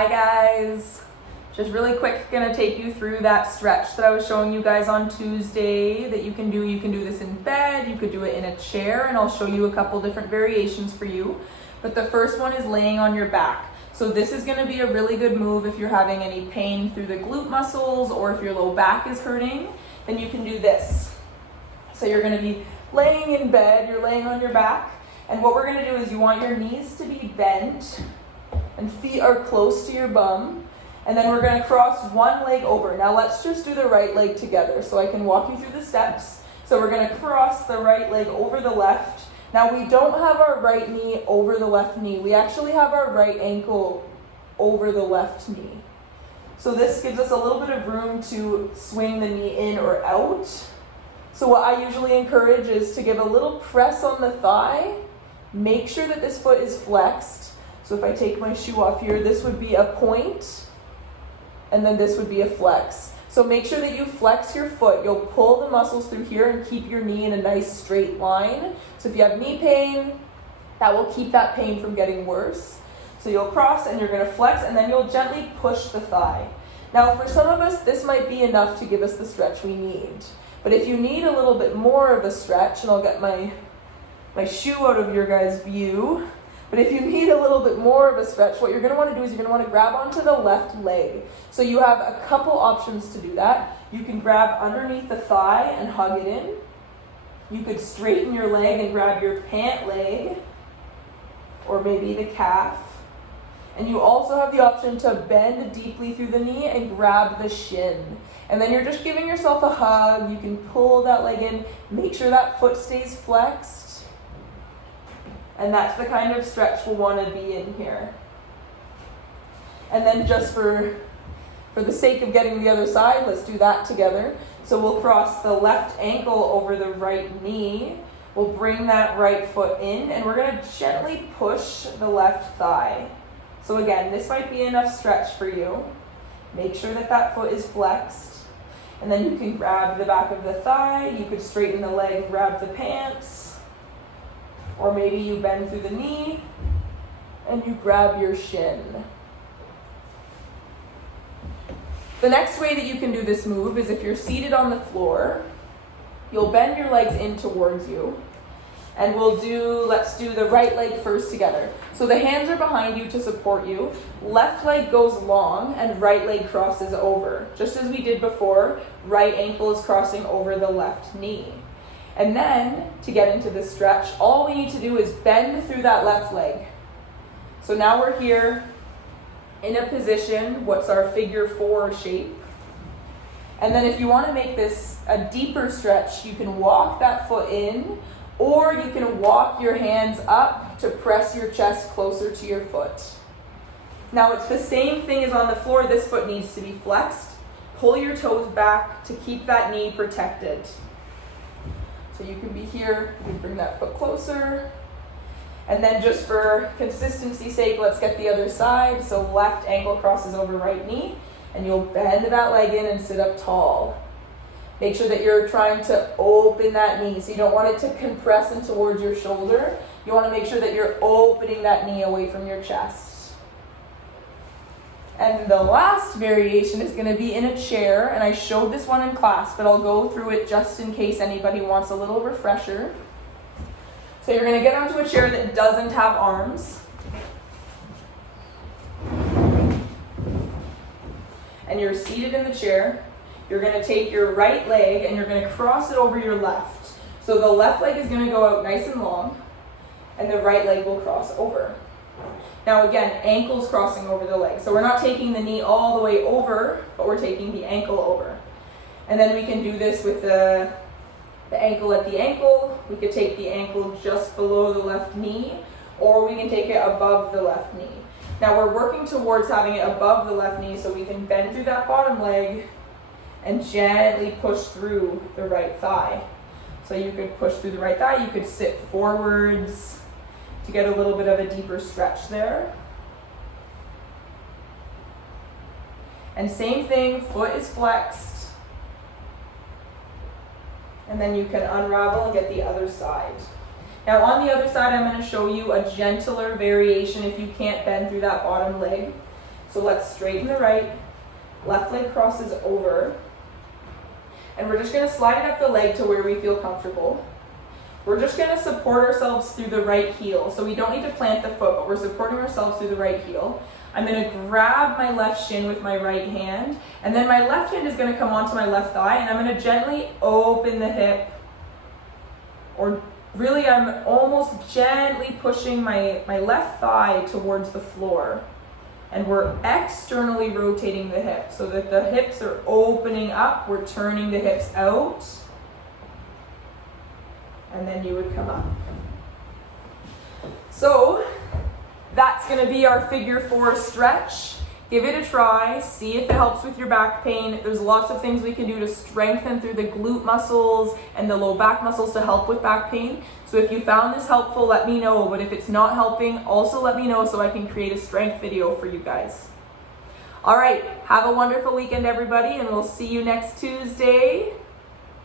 Hi guys, just really quick gonna take you through that stretch that I was showing you guys on Tuesday that you can do. You can do this in bed, you could do it in a chair, and I'll show you a couple different variations for you. But the first one is laying on your back. So this is gonna be a really good move if you're having any pain through the glute muscles or if your low back is hurting, then you can do this. So you're gonna be laying in bed, you're laying on your back, and what we're gonna do is you want your knees to be bent and feet are close to your bum. And then we're gonna cross one leg over. Now let's just do the right leg together so I can walk you through the steps. So we're gonna cross the right leg over the left. Now we don't have our right knee over the left knee. We actually have our right ankle over the left knee. So this gives us a little bit of room to swing the knee in or out. So what I usually encourage is to give a little press on the thigh. Make sure that this foot is flexed. So if I take my shoe off here, this would be a point, and then this would be a flex. So make sure that you flex your foot. You'll pull the muscles through here and keep your knee in a nice straight line. So if you have knee pain, that will keep that pain from getting worse. So you'll cross and you're gonna flex, and then you'll gently push the thigh. Now for some of us, this might be enough to give us the stretch we need. But if you need a little bit more of a stretch, and I'll get my shoe out of your guys' view, but if you need a little bit more of a stretch, what you're gonna wanna do is you're gonna wanna grab onto the left leg. So you have a couple options to do that. You can grab underneath the thigh and hug it in. You could straighten your leg and grab your pant leg, or maybe the calf. And you also have the option to bend deeply through the knee and grab the shin. And then you're just giving yourself a hug. You can pull that leg in, make sure that foot stays flexed. And that's the kind of stretch we'll want to be in here. And then just for the sake of getting the other side, let's do that together. So we'll cross the left ankle over the right knee. We'll bring that right foot in, and we're going to gently push the left thigh. So again, this might be enough stretch for you. Make sure that that foot is flexed. And then you can grab the back of the thigh. You could straighten the leg and grab the pants. Or maybe you bend through the knee and you grab your shin. The next way that you can do this move is if you're seated on the floor, you'll bend your legs in towards you, and let's do the right leg first together. So the hands are behind you to support you. Left leg goes long and right leg crosses over. Just as we did before, right ankle is crossing over the left knee. And then, to get into the stretch, all we need to do is bend through that left leg. So now we're here in a position, what's our figure 4 shape. And then if you want to make this a deeper stretch, you can walk that foot in, or you can walk your hands up to press your chest closer to your foot. Now it's the same thing as on the floor. This foot needs to be flexed. Pull your toes back to keep that knee protected. So you can be here, you can bring that foot closer. And then just for consistency's sake, let's get the other side. So left ankle crosses over right knee, and you'll bend that leg in and sit up tall. Make sure that you're trying to open that knee. So you don't want it to compress in towards your shoulder. You want to make sure that you're opening that knee away from your chest. And the last variation is going to be in a chair, and I showed this one in class, but I'll go through it just in case anybody wants a little refresher. So you're going to get onto a chair that doesn't have arms. And you're seated in the chair. You're going to take your right leg and you're going to cross it over your left. So the left leg is going to go out nice and long, and the right leg will cross over. Now again, ankles crossing over the leg. So we're not taking the knee all the way over, but we're taking the ankle over. And then we can do this with the ankle at the ankle. We could take the ankle just below the left knee, or we can take it above the left knee. Now we're working towards having it above the left knee so we can bend through that bottom leg and gently push through the right thigh. So you could push through the right thigh, you could sit forwards, to get a little bit of a deeper stretch there. And same thing, foot is flexed. And then you can unravel and get the other side. Now on the other side, I'm going to show you a gentler variation if you can't bend through that bottom leg. So let's straighten the right, left leg crosses over, and we're just gonna slide it up the leg to where we feel comfortable. We're just gonna support ourselves through the right heel. So we don't need to plant the foot, but we're supporting ourselves through the right heel. I'm gonna grab my left shin with my right hand, and then my left hand is gonna come onto my left thigh, and I'm gonna gently open the hip, or really I'm almost gently pushing my left thigh towards the floor. And we're externally rotating the hip so that the hips are opening up, we're turning the hips out, and then you would come up. So that's gonna be our figure 4 stretch. Give it a try, see if it helps with your back pain. There's lots of things we can do to strengthen through the glute muscles and the low back muscles to help with back pain. So if you found this helpful, let me know. But if it's not helping, also let me know so I can create a strength video for you guys. All right, have a wonderful weekend, everybody, and we'll see you next Tuesday.